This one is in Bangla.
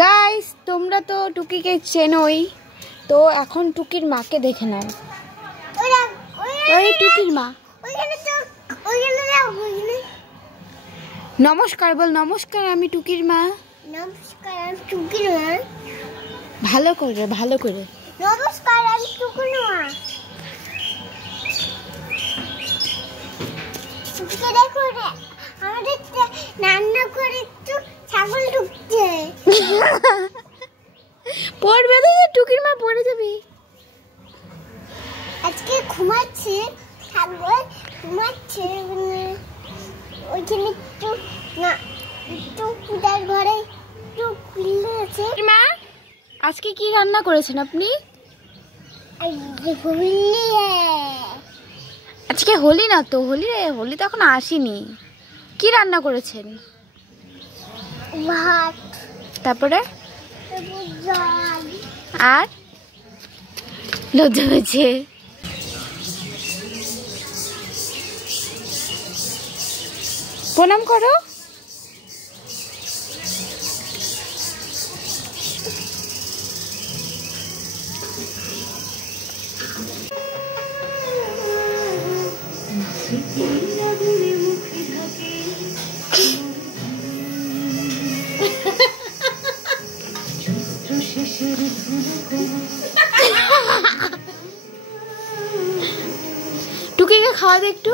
গাইস তোমরা তো টুকিকে চেনোই, তো এখন টুকির মাকে দেখে নাও। ওই টুকির মা, নমস্কার বল। নমস্কার, আমি টুকির মা। নমস্কার, আমি টুকির মা। ভালো করে ভালো করে। নমস্কার, আমি টুকির মা। টুকিকে দেখো রে, আমাদের রান্না করে একটু ছাগল ঢুকছে। পড়বে তো, টুকির মা পড়ে যাবি। আজকে ঘুমাচ্ছে ছাগল, ঘুমাচ্ছে ওইখানে একটু না, একটু কুদার ঘরে একটু খুলে আছে। মা আজকে কি রান্না করেছেন আপনি? আজকে হোলি না তো, হোলি তো এখন আসেনি। কি রান্না করেছেন? ভাত, তারপরে ডাল, আর লজ্জা হয়েছে। প্রণাম করো। টুকিকে খাওয়া দে একটু।